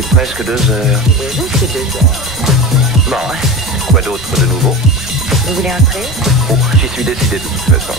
est presque 2 heures. C'est 2 heures. Bon, hein. Quoi d'autre de nouveau? Vous voulez entrer? Oh, j'y suis décidé de toute façon.